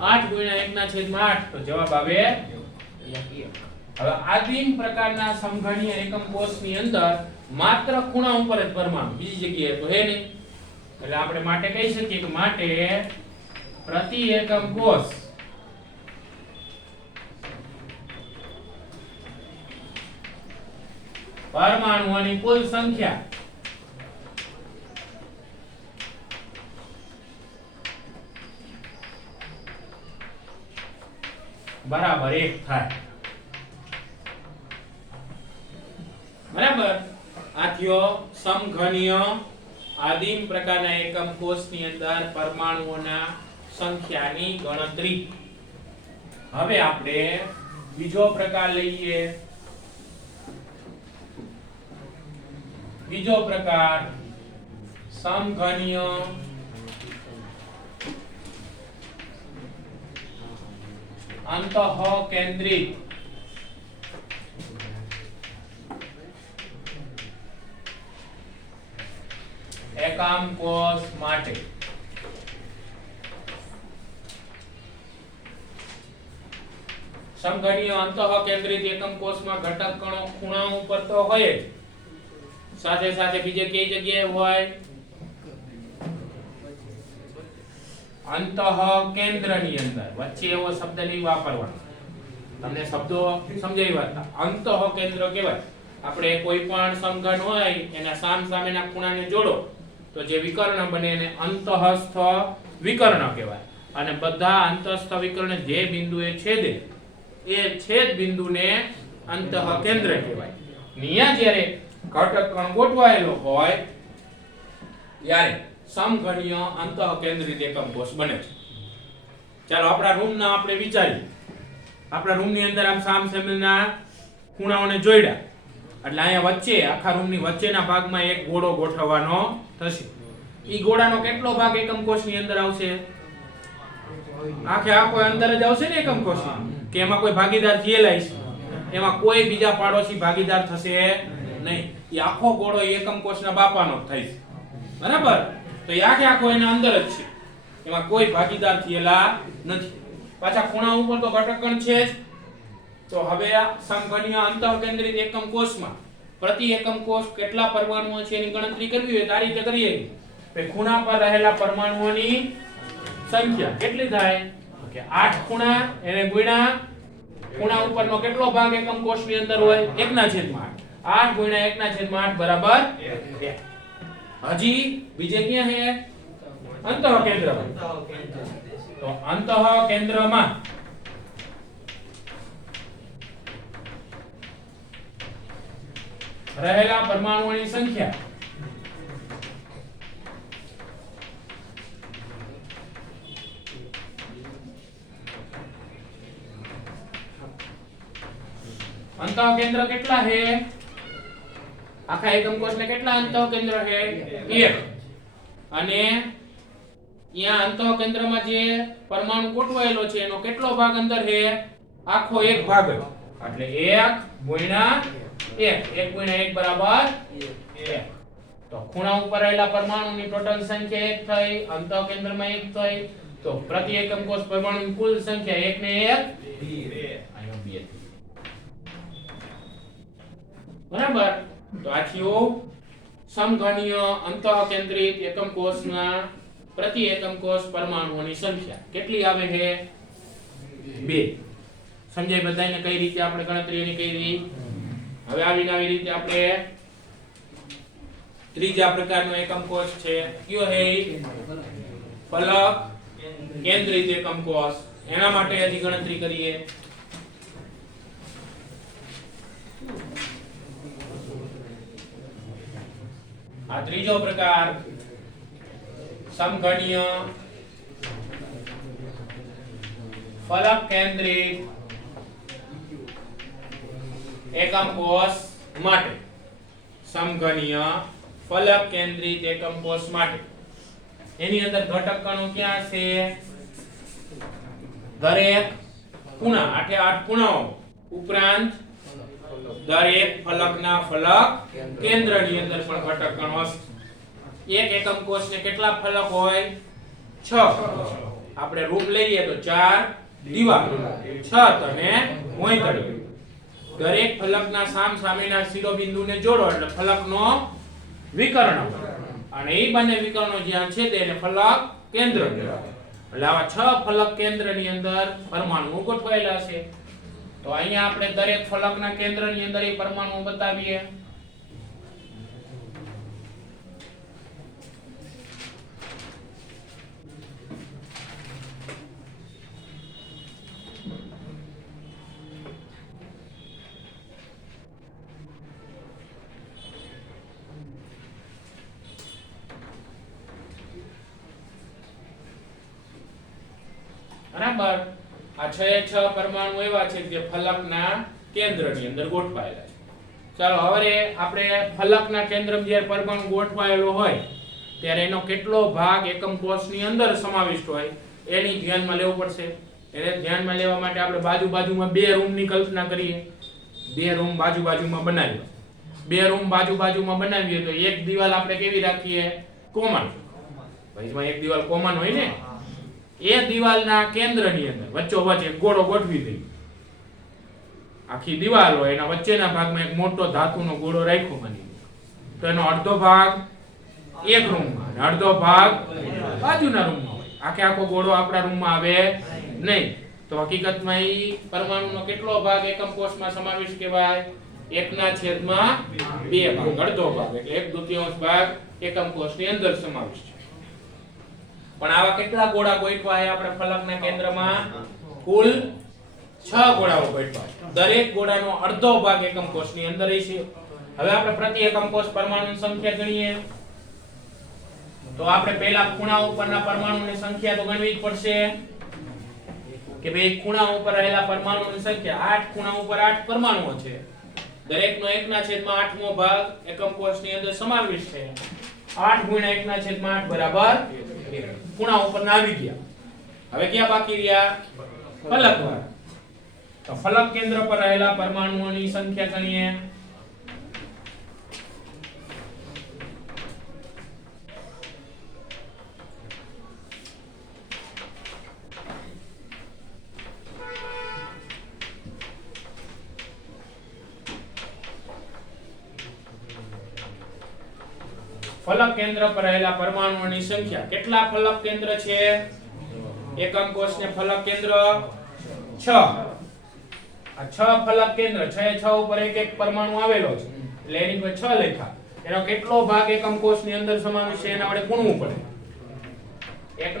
8 × 1/8 તો જવાબ આવે 1. હવે આદિમ પ્રકારના સમઘનીય એકમ કોષની અંદર માત્ર ખૂણા ઉપર જ પરમાણુ, બીજી જગ્યાએ તો હે નહીં. એટલે આપણે માટે કહી શકીએ કે માટે પ્રતિ એકમ કોષ પરમાણુઓની કુલ સંખ્યા બરાબર 1 થાય. બરાબર. આ થયો સમઘનીય આદિમ પ્રકારના એકમ કોષની અંદર પરમાણુઓના સંખ્યાની ગણતરી. હવે આપણે બીજો પ્રકાર લઈએ. બીજો પ્રકાર સમઘનીય અંતઃકેન્દ્રિત એકમ કોષ માટે. સમઘનીય અંતઃકેન્દ્રિત એકમ કોષમાં ઘટક કણો ખૂણાઓ ઉપર તો હોય જ, સાથે સાથે બીજે કઈ જગ્યાએ હોય? અંતઃકેન્દ્રની અંદર. વચ્ચે એવો શબ્દ નહીં વાપરવાનો, તમને શબ્દો સમજાવ્યા હતા. અંતઃકેન્દ્ર કહેવાય. આપણે કોઈ પણ સમઘન હોય એના સામસામેના ખૂણાને જોડો તો જે વિકર્ણ બને એને અંતઃસ્થ વિકર્ણ કહેવાય. અને બધા અંતઃસ્થ વિકર્ણ જે બિંદુએ છેદે એ છેદ બિંદુને અંતઃકેન્દ્ર કહેવાય. અહીંયા જ્યારે ઘટક કણ ગોઠવાયેલો હોય ત્યારે સમઘનીય અંતઃકેન્દ્રિત એકમ કોષ બને છે. ચાલો આપણા રૂમના આપણે વિચારીએ. આપણા રૂમની અંદર આમ સામસામેના ખૂણાઓને જોડ્યા એટલે અહીંયા વચ્ચે આખા રૂમની વચ્ચેના ભાગમાં એક ગોળો ગોઠવવાનો થશે. ઈ ગોળાનો કેટલો ભાગ એકમ કોષની અંદર આવશે? આખે આખો અંદર જ આવશે ને એકમ કોષમાં. કે એમાં કોઈ ભાગીદાર થયેલા છે? એમાં કોઈ બીજા પાડોશી ભાગીદાર થશે નહીં. એ આખો ગોળો એકમ કોષના બાપાનો જ થાય છે. બરાબર. તો એ આખે આખો એના અંદર જ છે, એમાં કોઈ ભાગીદાર થયેલા નથી. પાછા ખૂણા ઉપર તો ઘટકકણ છે જ. તો હવે આ સમઘનીય અંતઃકેન્દ્રિત એકમ કોષમાં પ્રતિ એકમ કોષ કેટલા પરમાણુઓ છે એની ગણતરી કરવી હોય તો આ રીતે કરીએ કે ખૂણા પર રહેલા પરમાણુઓની સંખ્યા કેટલી થાય? કે 8 ખૂણા એને ગુણ્યા ખૂણા ઉપરનો કેટલો ભાગ એકમ કોષની અંદર હોય? 1/8. 8 ગુણ્યા 1/8 બરાબર 1. હજી બીજે ક્યાં હે? અંતઃકેન્દ્રમાં. તો અંતઃકેન્દ્રમાં રહેલા પરમાણુઓની સંખ્યા અંતઃકેન્દ્ર કેટલા હે? આખા એકમ કોષને કેટલા અંતઃકેન્દ્ર હે? 1. અને અહીંયા અંતઃકેન્દ્રમાં જે પરમાણુ ગોઠવાયેલો છે એનો કેટલો ભાગ અંદર હે? આખો એક ભાગ જ. એટલે 1 ગુણ્યા 1. 1 ગુણ્યા 1 બરાબર 1. તો ખૂણા ઉપર રહેલા પરમાણુની ટોટલ સંખ્યા 1 થઈ, અંતઃકેન્દ્રમાં 1 થઈ. તો પ્રતિ એકમ કોષ પરમાણુની કુલ સંખ્યા 1 ને 1 2. આનો 2 થઈ. બરાબર. તો આ થયું સમઘનીય અંતઃકેન્દ્રિત એકમ કોષના પ્રતિ એકમ કોષ પરમાણુઓની સંખ્યા. કેટલી આવે છે? 2. સમજાય બધાને કઈ રીતે આપણે ગણતરી એની કરી? હવે આવી રીતે આપણે ત્રીજા પ્રકારનો એકમ કોષ છે કયો હે? ફલક કેન્દ્રિત એકમ કોષ. એના માટે હજી ગણતરી કરીએ. આ ત્રીજો પ્રકાર સમઘનીય ફલક કેન્દ્રિત એકમ કોષ માટે, સમઘનીય ફલક કેન્દ્રિત એકમ કોષ માટે એની અંદર ઘટક કણો ક્યાં છે? દરેક ખૂણા, 8 ખૂણાઓ ઉપરાંત દરેક ફલકના ફલક કેન્દ્રની અંદર પણ ઘટક કણો હશે. એક એકમ કોષને કેટલા ફલક હોય? 6. આપણે રૂપ લઈએ તો 4 દિવાલ, 6 અને મોયતળી. દરેક ફલકના સામ સામેના શિરોબિંદુને જોડો એટલે ફલકનો વિકર્ણ, અને એ બંને વિકર્ણો જ્યાં છે તેને ફલક કેન્દ્ર કહેવાય. એટલે આવા 6 ફલક કેન્દ્રની અંદર પરમાણુઓ ગોઠવાયેલા છે. તો અહીંયા આપણે દરેક ફલકના કેન્દ્રની અંદર એ પરમાણુ બતાવીએ. બરાબર, આ 6 પરમાણુ એવા છે જે ફલકના કેન્દ્રની અંદર ગોઠવાયેલા છે. ચાલો હવે આપણે ફલકના કેન્દ્રમાં જ્યારે પરમાણુ ગોઠવાયેલો હોય ત્યારે એનો કેટલો ભાગ એકમ કોષની અંદર સમાવિષ્ટ હોય એની ધ્યાનમાં લેવું પડશે. એને ધ્યાનમાં લેવા માટે આપણે બાજુમાં 2 રૂમની કલ્પના કરીએ. 2 રૂમ બાજુમાં બનાવીએ. 2 રૂમ બાજુમાં બનાવીએ તો એક દિવાલ આપણે કેવી રાખીએ? કોમન. ભાઈમાં એક દિવાલ કોમન હોય ને, એ દિવાલના કેન્દ્રની અંદર વચ્ચોવચ્ચ એક ગોળો ગોઠવી દઈએ. આખી દિવાલ હોય એના વચ્ચેના ભાગમાં એક મોટો ધાતુનો ગોળો રાખ્યો માની તો એનો અડધો ભાગ એક રૂમમાં અને અડધો ભાગ બાજુના રૂમમાં હોય. આખો ગોળો આપણા રૂમમાં આવે નહીં. તો હકીકતમાં એ પરમાણુનો કેટલો ભાગ એકમ કોષમાં સમાવેશ કહેવાય? 1/2 ભાગ, અડધો ભાગ એટલે 1/2 ભાગ એકમ કોષની અંદર સમાવેશ છે. પણ આવા કેટલા ગોળા ગોઠવાય આપણે ફલકના કેન્દ્રમાં? કુલ 6 ગોળાઓ ગોઠવાય. દરેક ગોળાનો અડધો ભાગ એકમ કોષની અંદર છે. હવે આપણે પ્રતિ એકમ કોષ પરમાણુની સંખ્યા ગણીએ તો આપણે પહેલા ખૂણા ઉપરના પરમાણુની સંખ્યા તો ગણવી જ પડશે કે ભાઈ ખૂણા ઉપર રહેલા પરમાણુની સંખ્યા 8 ખૂણા ઉપર 8 પરમાણુઓ છે. દરેકનો 1/8મો ભાગ એકમ કોષની અંદર સમાવેશ છે. 8 × 1/8 બરાબર ખૂણા ઉપર આવી ગયા. હવે ક્યાં બાકી રહ્યા? ફલક પર. તો ફલક કેન્દ્ર પર રહેલા પરમાણુઓની સંખ્યા ગણીએ. ફલક કેન્દ્ર પર રહેલા પરમાણુઓની સંખ્યા. કેટલા ફલક કેન્દ્ર છે? એકમ કોષને ફલક કેન્દ્ર 6. આ 6 ફલક કેન્દ્ર, 6 ઉપર એક પરમાણુ આવેલો છે એટલે એની પર 6 લખ્યા. એનો કેટલો ભાગ એકમ કોષની અંદર સમાવેશ છે એના વડે ગુણવું પડે. 1/2.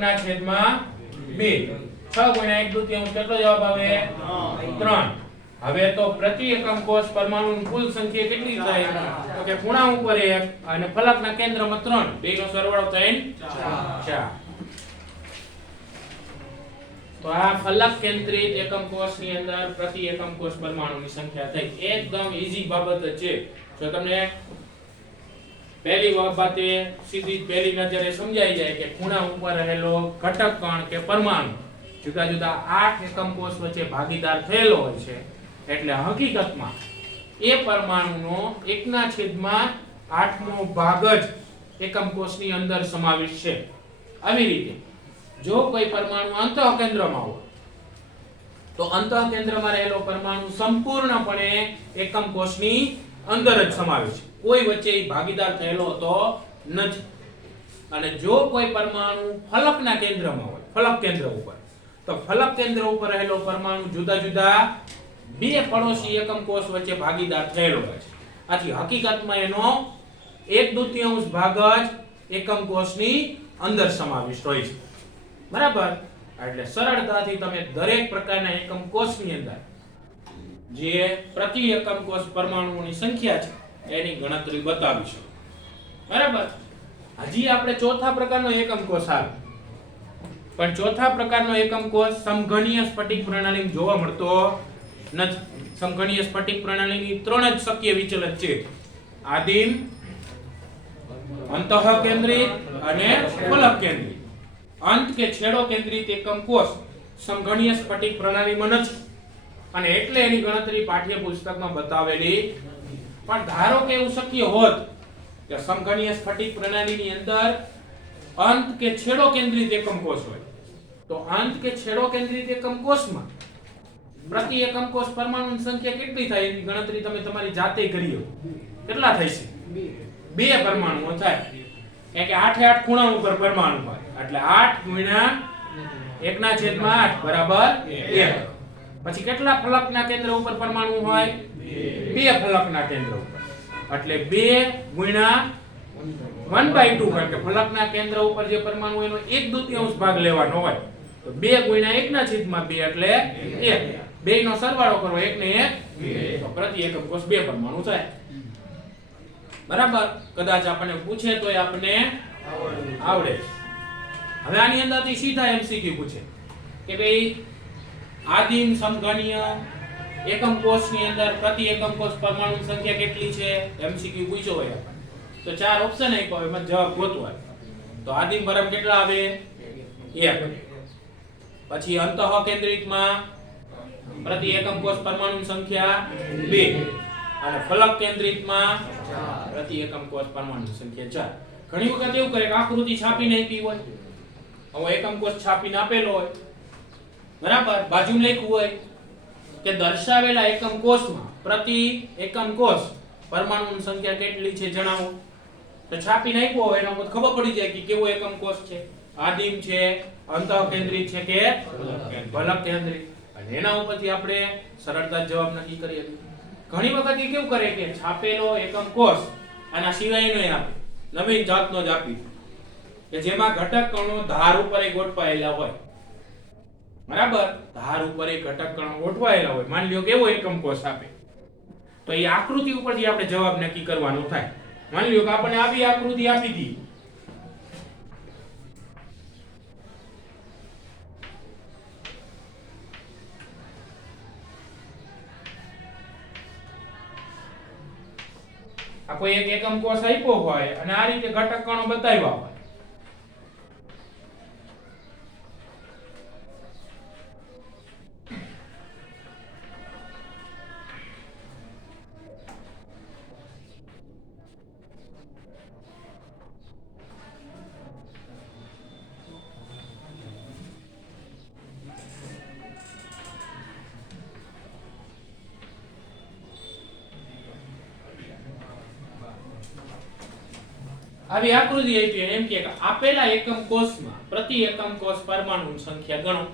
6 × 1/2 કેટલો જવાબ આવે? 3. હવે તો પ્રતિ એકમ કોષ પરમાણુની કુલ સંખ્યા કેટલી થાય? તો કે ખૂણા ઉપર 1 અને ફલકના કેન્દ્રમાં 3, બેનો સરવાળો થઈને 4. તો આ ફલક કેન્દ્રિત એકમ કોષની અંદર પ્રતિ એકમ કોષ પરમાણુની સંખ્યા થઈ. એકદમ ઈઝી બાબત છે. જો તમને પહેલી બાબતે સીધી પહેલી નજરે સમજાઈ જાય કે ખૂણા ઉપર રહેલો ઘટક કણ કે પરમાણુ જુદા જુદા 8 એકમ કોષ વચ્ચે ભાગીદાર થયેલો હોય છે એટલે હકીકતમાં એ પરમાણુનો 1/8મો ભાગ જ એકમ કોષની અંદર સમાવેશ છે. આવી રીતે જો કોઈ પરમાણુ અંતઃકેન્દ્રમાં હોય તો અંતઃકેન્દ્રમાં રહેલો પરમાણુ સંપૂર્ણપણે એકમ કોષની અંદર જ સમાવેશ છે. કોઈ વચ્ચે ભાગીદાર થયેલો હોતો નથી. અને જો કોઈ પરમાણુ ફલકના કેન્દ્રમાં હોય, ફલક કેન્દ્ર ઉપર, તો ફલક કેન્દ્ર ઉપર રહેલો પરમાણુ જુદા જુદા 2 પડોશી એકમ કોષ વચ્ચે ભાગીદાર થયેલો હોય છે. આથી હકીકતમાં એનો 1/2 ભાગ જ એકમ કોષની અંદર સમાવિષ્ટ હોય છે. બરાબર? એટલે સરળતાથી તમે દરેક પ્રકારના એકમ કોષની અંદર જે પ્રતિ એકમ કોષ પરમાણુઓની સંખ્યા છે એની ગણતરી બતાવી શકો. બરાબર? હજી આપણે ચોથા પ્રકારનો એકમ કોષ આવે. પણ ચોથા પ્રકારનો એકમ કોષ સમઘનીય સ્ફટિક પ્રણાલીમાં જોવા મળતો નથી. સમઘનીય સ્ફટિક પ્રણાલીની ત્રણ જ શક્ય વિચલન છે: આદિમ, અંતઃકેન્દ્રિત અને ફલક કેન્દ્રિત. અંત કે છેડો કેન્દ્રિત એકમ કોષ સમઘનીય સ્ફટિક પ્રણાલીમાં નથી અને એટલે એની ગણતરી પાઠ્યપુસ્તકમાં બતાવેલી. પણ ધારો કે એવું શક્ય હોત કે સમઘનીય સ્ફટિક પ્રણાલીની અંદર અંત કે છેડો કેન્દ્રિત એકમ કોષ હોય, તો અંત કે છેડો કેન્દ્રિત એકમ કોષમાં પ્રતિ એકમ કોષ પરમાણુની સંખ્યા કેટલી થાય એની ગણતરી તમે તમારી જાતે કરી લો. કેટલા થાય છે? 2 પરમાણુઓ થાય. કે 8 8 ખૂણા ઉપર પરમાણુ હોય એટલે 8 ગુણ્યા 1/8 બરાબર 1. પછી કેટલા ફલકના કેન્દ્ર ઉપર પરમાણુ હોય? 2 ફલકના કેન્દ્ર ઉપર એટલે 2 ગુણ્યા 1/2, કારણ કે ફલકના કેન્દ્ર ઉપર જે પરમાણુ એનો 1/2 ભાગ લેવાનો હોય તો 2 ગુણ્યા 1/2 એટલે 1. બેયનો સરવાળો કરો, 1 ને 1 તો પ્રતિ એકમ કોષ 2 પરમાણુ થાય. બરાબર. કદાચ આપણને પૂછે તો આપણને આવડે. હવે આની અંદરથી સીધા એમસીક્યુ પૂછે કે ભાઈ આદિમ સમઘનીય એકમ કોષની અંદર પ્રતિ એકમ કોષ પરમાણુની સંખ્યા કેટલી છે? એમસીક્યુ પૂછ્યો હોય તો 4 ઓપ્શન આપ્યા હોય, એમાં જવાબ ગોતવાનો. તો આદિમ બરાબર કેટલા આવે? 1. પછી અંતઃકેન્દ્રિતમાં પ્રતિ એકમ કોષ પરમાણુની સંખ્યા 2 અને ફલક કેન્દ્રિતમાં પ્રતિ એકમ કોષ પરમાણુની સંખ્યા 4. ઘણી વખત એવું કરે કે આકૃતિ છાપીને આપી હોય, હવે એકમ કોષ છાપીને આપેલો હોય, બરાબર, બાજુમાં લખ્યું હોય કે દર્શાવેલા એકમ કોષમાં પ્રતિ એકમ કોષ પરમાણુની સંખ્યા કેટલી છે જણાવો. તો છાપીને આપ્યો હોય એનો ખબર પડી જાય કે કેવો એકમ કોષ છે, આદિમ છે, અંતઃકેન્દ્રિત છે કે ફલક કેન્દ્રિત, અને એના ઉપરથી આપણે સરળતા જવાબ નક્કી કરીએ. ઘણી વખત એ કેવું કરે કે છાપેલો એકમ કોષ આના સિવાયનો આપે, નવીન જાતનો જ આપી કે જેમાં ઘટક કણો ધાર ઉપર ગોઠવાયેલા હોય. બરાબર, ધાર ઉપર ઘટક કણો ગોઠવાયેલા હોય. માની લ્યો કેવો એકમ કોષ આપે તો એ આકૃતિ ઉપરથી આપણે જવાબ નક્કી કરવાનો થાય. માની લ્યો કે આપણને આવી આકૃતિ આપી દી, આ કોઈ એક એકમ કોષ આપ્યો હોય અને આ રીતે ઘટક કણો બતાવ્યા હોય. આવી આકૃતિ આપી એમ કે આપેલા એકમ કોષમાં પ્રતિ એકમ કોષ પરમાણુની સંખ્યા ગણો.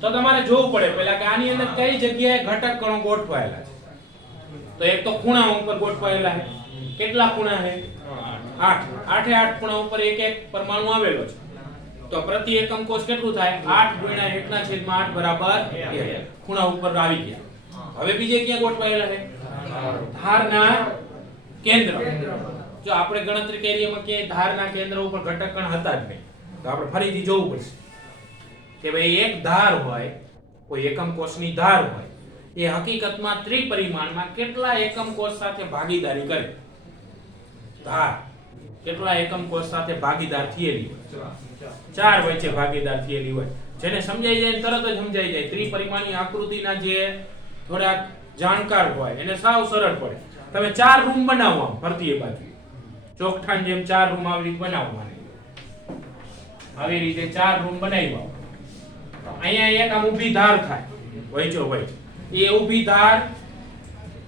તો તમારે જોવું પડે પહેલા કે આની અંદર કઈ જગ્યાએ ઘટક કણો ગોઠવાયેલા છે. તો એક તો ખૂણા ઉપર ગોઠવાયેલા છે. કેટલા ખૂણા છે? 8. 8 8 ખૂણા ઉપર એક એક પરમાણુ આવેલો છે. તો પ્રતિ એકમ કોષ કેટલું થાય? 8 ગુણ્યા 1/8 બરાબર 1. ખૂણા ઉપર આવી ગયા. હવે બીજે ક્યાં ગોઠવાયેલા છે? ધારના કેન્દ્ર. જો આપણે ગણતરી કરી એમાં કે ધારના કેન્દ્ર ઉપર ઘટક કણ હતા જ નહીં, તો આપણે ફરીથી જોવું પડશે કે ભાઈ એક ધાર હોય, કોઈ એકમ કોષની ધાર હોય, એ હકીકતમાં ત્રિપરિમાણમાં કેટલા એકમ કોષ સાથે ભાગીદારી કરે. ધાર કેટલા એકમ કોષ સાથે ભાગીદાર થયેલી હોય? 4 વચ્ચે ભાગીદાર થયેલી હોય. જેને સમજાઈ જાય તરત જ સમજાઈ જાય. ત્રિપરિમાણીય આકૃતિના જે થોડાક જાણકાર હોય એને સાવ સરળ પડે. તમે 4 રૂમ બનાવો ફરતી બાજુ, ચોકઠાની જેમ 4 રૂમ આવી રીતે બનાવવાની. આવી રીતે 4 રૂમ બનાવ્યા. અહીંયા એક આમ ઊભી ધાર થાય, વહેંચો વહેંચ. એ ઊભી ધાર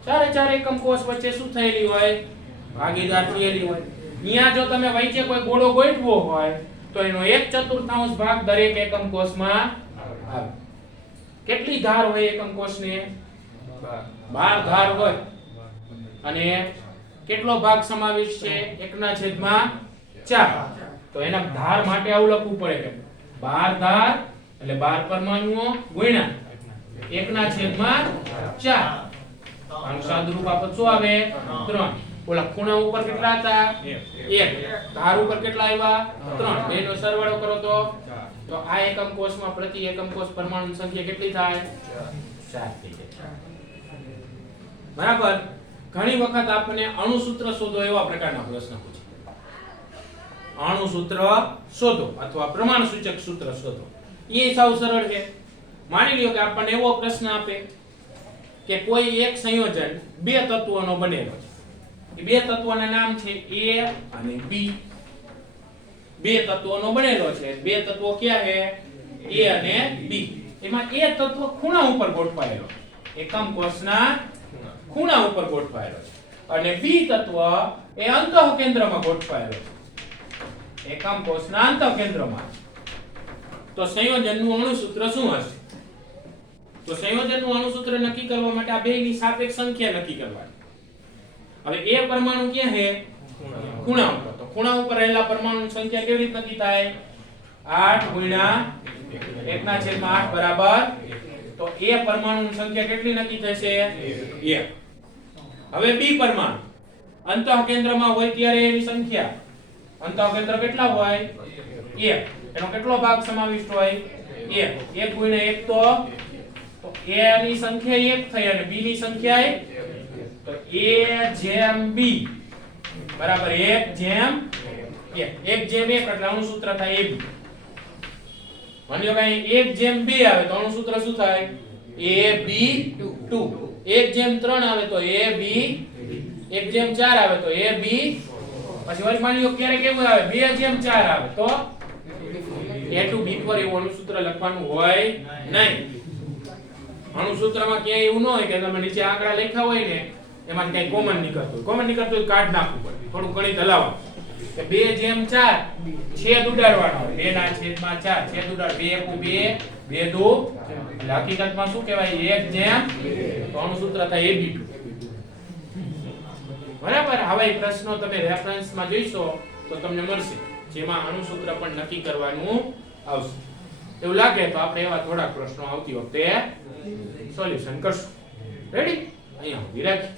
ચારે એકમ કોષ વચ્ચે શું થયેલી હોય? ભાગીદાર થયેલી હોય. અહીંયા જો તમે વચ્ચે કોઈ ગોળો ગોઠવો હોય તો એનો 1/4 ભાગ દરેક એકમ કોષમાં આવે. કેટલી ધાર હોય એકમ કોષને? 12 ધાર હોય. અને કેટલો ભાગ સમાવેશ છે? 1/4. તો એના ધાર માટે આવું લખવું પડે કે 12 ધાર એટલે 12 પરમાણુઓ ગુણ્યા 1/4. આનું સાદુરૂપ આપત શું આવે? 3. ઓલા ખૂણા ઉપર કેટલા હતા? 1. ધાર ઉપર કેટલા આવ્યા? 3. બેનો સરવાળો કરો તો આ એકમ કોષમાં પ્રતિ એકમ કોષ પરમાણુ સંખ્યા કેટલી થાય? 4 થઈ જાય. બરાબર. ઘણી વખત આપણને અણુસૂત્ર શોધો એવા પ્રકારના પ્રશ્ન પૂછે. અણુસૂત્ર શોધો અથવા પ્રમાણ સૂચક સૂત્ર શોધો. એ સાવ સરળ છે. માની લ્યો કે આપણને એવો પ્રશ્ન આપે કે કોઈ એક સંયોજન બે તત્વોનો બનેલો છે. એ બે તત્વોના નામ છે A અને B. બે તત્વોનો બનેલો છે. બે તત્વો ક્યાં છે? A અને B. એમાં A તત્વ ખૂણા ઉપર ગોઠવાયેલો છે. એકમ કોષના ખૂણા ઉપર ગોઠવાયેલો છે અને B તત્વ એ અંતઃકેન્દ્રમાં ગોઠવાયેલો છે. એકમ કોષના અંતઃકેન્દ્રમાં. તો સંયોજનનું અણુસૂત્ર શું હશે? તો સંયોજનનું અણુસૂત્ર નક્કી કરવા માટે આ બેની સાપેક્ષ સંખ્યા નક્કી કરવાની. હવે A પરમાણુ ક્યાં છે? ખૂણા ઉપર. તો ખૂણા ઉપર રહેલા પરમાણુની સંખ્યા કેવી રીતે નક્કી થાય? 8 ગુણ્યા 1/8 બરાબર. તો A પરમાણુની સંખ્યા કેટલી નક્કી થશે? 1. હવે B પરમાણુ અંતઃકેન્દ્રમાં હોય ત્યારે એની સંખ્યા. અંતઃકેન્દ્ર કેટલા હોય? 1. એનો કેટલો ભાગ સમાવિષ્ટ હોય? 1. 1 ગુણ્યા 1 તો A ની સંખ્યા 1 થઈ અને B ની સંખ્યા તો A જેમ B બરાબર 1 જેમ 1. 1 જેમ 1 એટલે અણુસૂત્ર થાય AB. માની લો કે 1 જેમ 2 આવે તો અણુસૂત્ર શું થાય? AB2. 1 જેમ 3 આવે તો AB. 1 જેમ 4 આવે તો AB. પછી વળી માની લો ક્યારે કેવું આવે? 2 જેમ 4 આવે તો A2 B4 એવું અણુસૂત્ર લખવાનું હોય નહીં. અણુસૂત્રમાં ક્યાંય એવું ન હોય કે તમે નીચે આંકડા લખ્યા હોય ને એમાં કઈ કોમન નીકળતું હોય. કોમન નીકળતું હોય કાઢ નાખવું પડે. થોડું ગણિત હલાવો કે 2 જેમ 4 છેદ ઉડાડવાનો હોય. 2 ના છેદમાં 4 છેદ ઉડાડ 2 * 2 2 2 એટલે હકીકતમાં શું કહેવાય? 1 જેમ તો અણુસૂત્ર થાય AB2. બરાબર. હવે આ પ્રશ્નો તમે રેફરન્સમાં જોઈશો તો તમને મળશે જેમાં અણુસૂત્ર પણ નક્કી કરવાનું આવશે. એવું લાગે તો આપણે એવા થોડાક પ્રશ્નો આવતી વખતે સોલ્યુશન કરશું. રેડી? અહીંયા સુધી રાખીએ.